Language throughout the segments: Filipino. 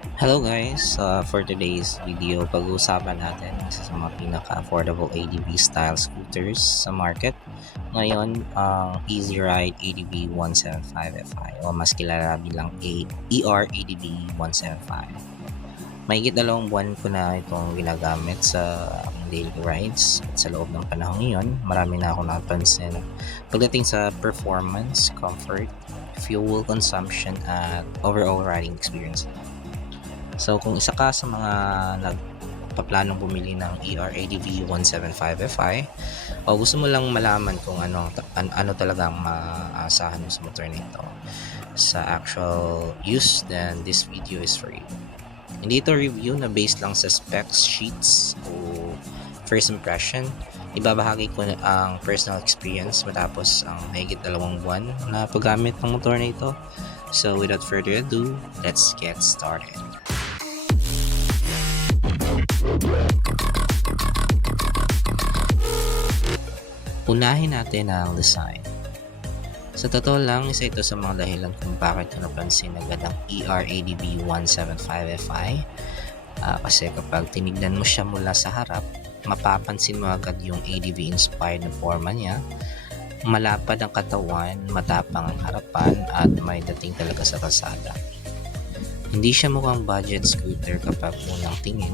Hello guys, for today's video, pag-uusapan natin isa sa mga pinaka-affordable ADV style scooters sa market. Ngayon, ang Easy Ride ADV 175 Fi o mas kilala bilang ER ADV 175. Mahigit 2 buwan ko na itong ginagamit sa aking daily rides at sa loob ng panahon ngayon, marami na akong napansin pagdating sa performance, comfort, fuel consumption at overall riding experience. So kung isa ka sa mga nagpaplanong bumili ng ER-ADV 175 Fi o gusto mo lang malaman kung ano talaga ang maaasahan mo sa motor nito sa actual use, then this video is for you. Hindi ito review na based lang sa specs sheets o first impression. Ibabahagi ko ang personal experience matapos ang mahigit 2 buwan na paggamit ng motor na ito. So without further ado, let's get started. Unahin natin ang design. Sa totoo lang, isa ito sa mga dahilan kung bakit ko napansin agad ang ER-ADV 175 Fi. Kasi kapag tinignan mo siya mula sa harap, mapapansin mo agad yung ADV-inspired na forma niya. Malapad ang katawan, matapang ang harapan, at may dating talaga sa kalsada. Hindi siya mukhang budget scooter kapag unang tingin.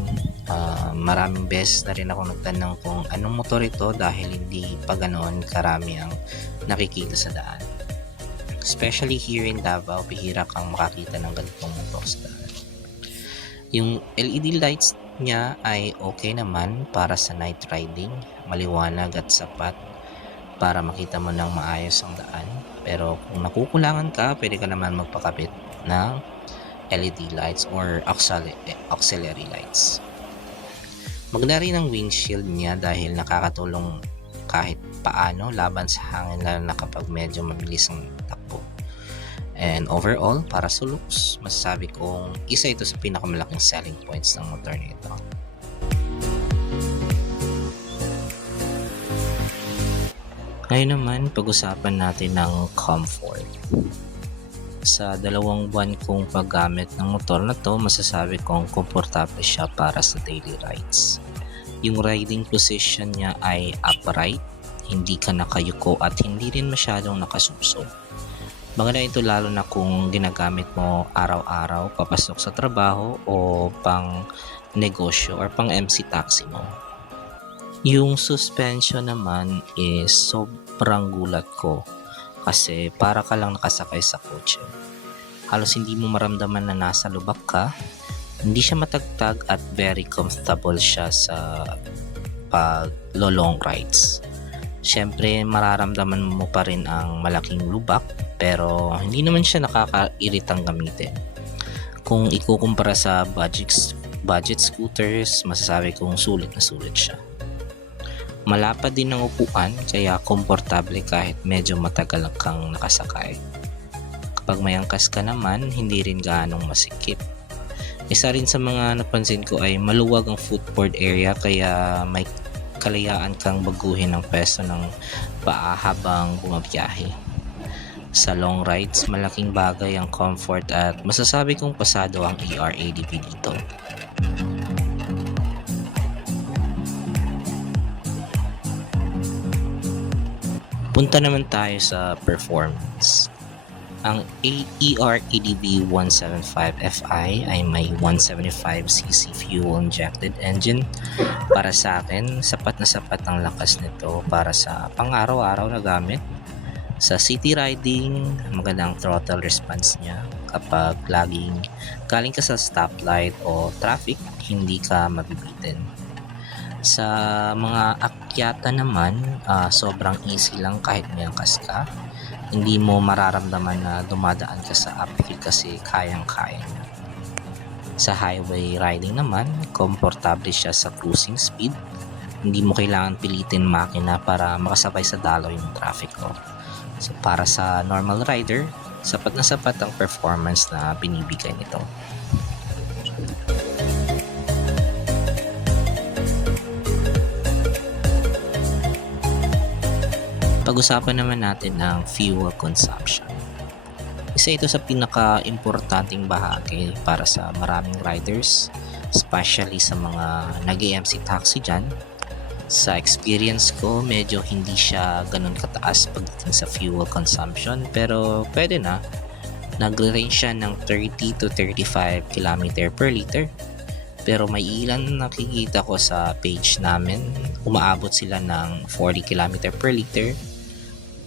Maraming beses na rin ako nagtanong kung anong motor ito dahil hindi pa ganoon karami ang nakikita sa daan. Especially here in Davao, bihira kang makakita ng ganitong motor sa daan. Yung LED lights niya ay okay naman para sa night riding, maliwanag at sapat para makita mo ng maayos ang daan. Pero kung nakukulangan ka, pwede ka naman magpakabit ng LED lights or auxiliary lights. Maganda rin ang windshield niya dahil nakakatulong kahit paano laban sa hangin, lalo na kapag medyo mabilis ang takbo. And overall, para sa looks, masasabi kong isa ito sa pinakamalaking selling points ng motor nito. Ngayon naman, pag-usapan natin ng comfort. Sa 2 buwan kong paggamit ng motor na to, masasabi kong komportable siya para sa daily rides. Yung riding position niya ay upright, hindi ka nakayuko at hindi rin masyadong nakasubsob. Maganda ito lalo na kung ginagamit mo araw-araw papasok sa trabaho o pang negosyo or pang MC taxi mo. Yung suspension naman is sobrang gulat ko. Kasi para ka lang nakasakay sa kotse. Halos hindi mo maramdaman na nasa lubak ka. Hindi siya matagtag at very comfortable siya sa pag-long rides. Siyempre mararamdaman mo pa rin ang malaking lubak pero hindi naman siya nakakairitang gamitin. Kung ikukumpara sa budget scooters, masasabi kong sulit na sulit siya. Malapad din ang upuan kaya komportable kahit medyo matagal kang nakasakay. Kapag may angkas ka naman, hindi rin gaanong masikip. Isa rin sa mga napansin ko ay maluwag ang footboard area kaya may kalayaan kang baguhin ang peso ng paa habang bumabiyahe. Sa long rides, malaking bagay ang comfort at masasabi kong pasado ang ER-ADV dito. Punta naman tayo sa performance. Ang ER-ADV 175 Fi ay may 175cc fuel-injected engine. Para sa akin, sapat na sapat ang lakas nito para sa pang-araw-araw na gamit. Sa city riding, magandang throttle response niya. Kapag laging galing ka sa stoplight o traffic, hindi ka mabibitin. Sa mga akyatan naman, sobrang easy lang kahit may angkas ka. Hindi mo mararamdaman na dumadaan ka sa uphill kasi kayang-kaya niya. Sa highway riding naman, komportable siya sa cruising speed. Hindi mo kailangan pilitin makina para makasabay sa daloy ng traffic ko. So para sa normal rider, sapat na sapat ang performance na binibigay nito. Pag-usapan naman natin ang fuel consumption. Isa ito sa pinaka-importanting bahagi para sa maraming riders, especially sa mga nag-MC taxi dyan. Sa experience ko, medyo hindi siya ganun kataas pagdating sa fuel consumption, pero pwede na. Nagre-range siya ng 30 to 35 km per liter. Pero may ilan nakikita ko sa page namin, umaabot sila ng 40 km per liter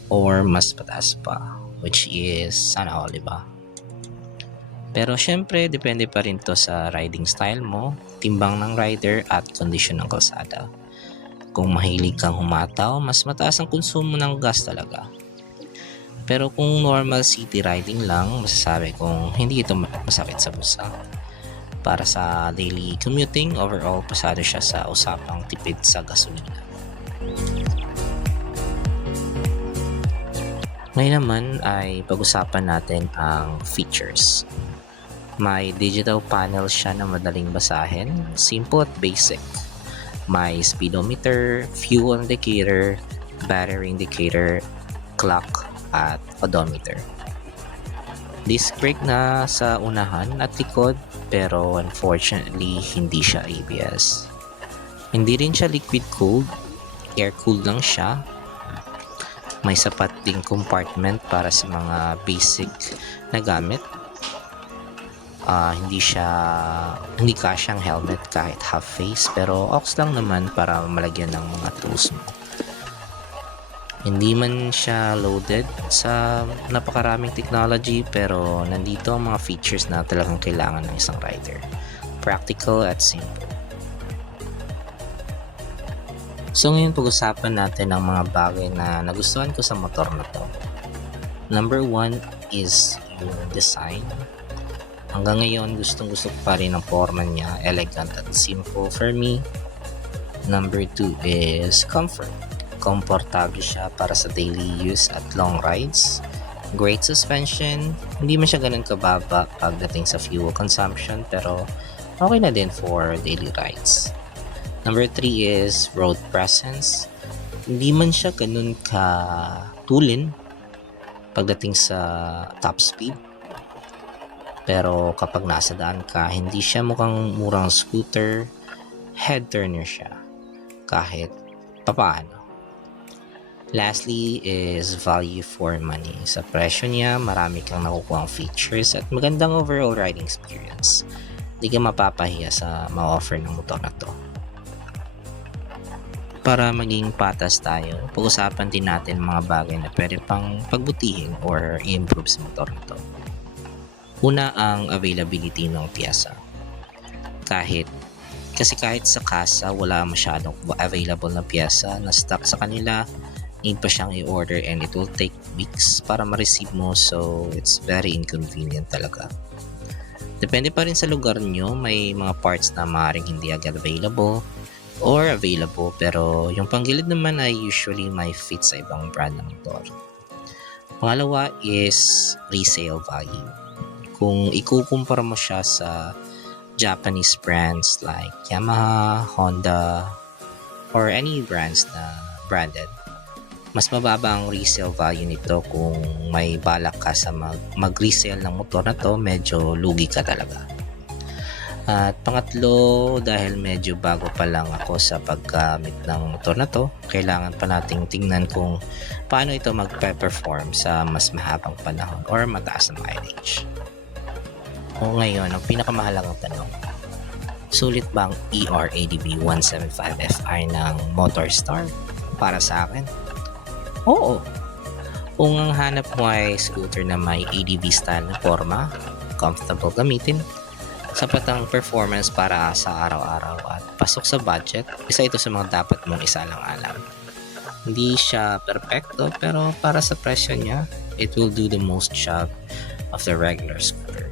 or mas pataas pa, which is sana all, diba? Pero syempre, depende pa rin to sa riding style mo, timbang ng rider at kondisyon ng kalsada. Kung mahilig kang humataw, mas mataas ang konsumo ng gas talaga. Pero kung normal city riding lang, masasabi kong hindi ito masakit sa bulsa. Para sa daily commuting, overall pasado siya sa usapang tipid sa gasolina. Ngayon naman ay pag-usapan natin ang features. May digital panel siya na madaling basahin, simple at basic. May speedometer, fuel indicator, battery indicator, clock, at odometer. Disc brake na sa unahan at likod, pero unfortunately hindi siya ABS. Hindi rin siya liquid cooled, air cooled lang siya. May sapat ding compartment para sa mga basic na gamit. Hindi kasyang helmet kahit half face, pero aux lang naman para malagyan ng mga tools mo. Hindi man siya loaded sa napakaraming technology, pero nandito ang mga features na talagang kailangan ng isang rider. Practical at simple. So ngayon pag-usapan natin ang mga bagay na nagustuhan ko sa motor na to. Number 1 is yung design. Hanggang ngayon gustong-gusto ko pa rin ang forma niya, elegant at simple for me. Number 2 is comfort. Komportable siya para sa daily use at long rides. Great suspension, hindi man siya ganun kababa pagdating sa fuel consumption, pero okay na din for daily rides. Number 3 is road presence. Hindi man siya ganun katulin pagdating sa top speed, pero kapag nasa daan ka, hindi siya mukhang murang scooter, head turner siya kahit papaano. Lastly is value for money. Sa presyo niya, marami kang nakukuha features at magandang overall riding experience. Hindi ka mapapahiya sa ma-offer ng motor na to. Para maging patas tayo, pag-usapan din natin mga bagay na pwede pang pagbutihin or i-improve sa motor na to. Una, ang availability ng piyesa. Kahit sa kasa, wala masyadong available na piyesa na stock sa kanila, need pa siyang i-order and it will take weeks para ma-receive mo, so it's very inconvenient talaga. Depende pa rin sa lugar nyo, may mga parts na maaaring hindi agad available or available, pero yung panggilid naman ay usually may fit sa ibang brand ng motor. Pangalawa is resale value. Kung ikukumpara mo siya sa Japanese brands like Yamaha, Honda, or any brands na branded, mas mababa ang resale value nito. Kung may balak ka sa mag-resale ng motor na to, medyo lugi ka talaga. At pangatlo, dahil medyo bago pa lang ako sa paggamit ng motor na to, kailangan pa nating tingnan kung paano ito magpe-perform sa mas mahabang panahon or mataas na mileage. O ngayon, ang pinakamahalagang tanong, sulit bang ER-ADB 175Fi ng Motorstar para sa akin? Oo. Kung ang hanap mo ay scooter na may ADB style na forma, comfortable gamitin, sapat ang performance para sa araw-araw at pasok sa budget, isa ito sa mga dapat mong isalang-alang. Hindi siya perfecto, pero para sa presyo niya, it will do the most job of the regular scooter.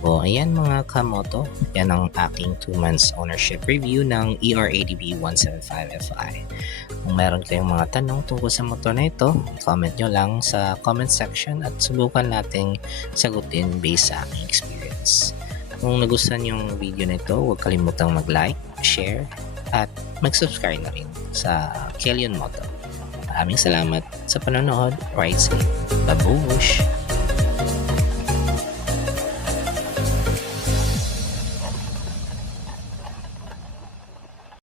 O ayan mga kamoto, yan ang aking 2 months ownership review ng ER-ADB 175Fi. Kung meron kayong mga tanong tungkol sa motor na ito, comment nyo lang sa comment section at subukan nating sagutin based sa aking experience. Kung nagustuhan yung video na ito, huwag kalimutang mag-like, share, at mag-subscribe na rin sa Kelion Moto. Maraming salamat sa panonood. Ride safe. Babush!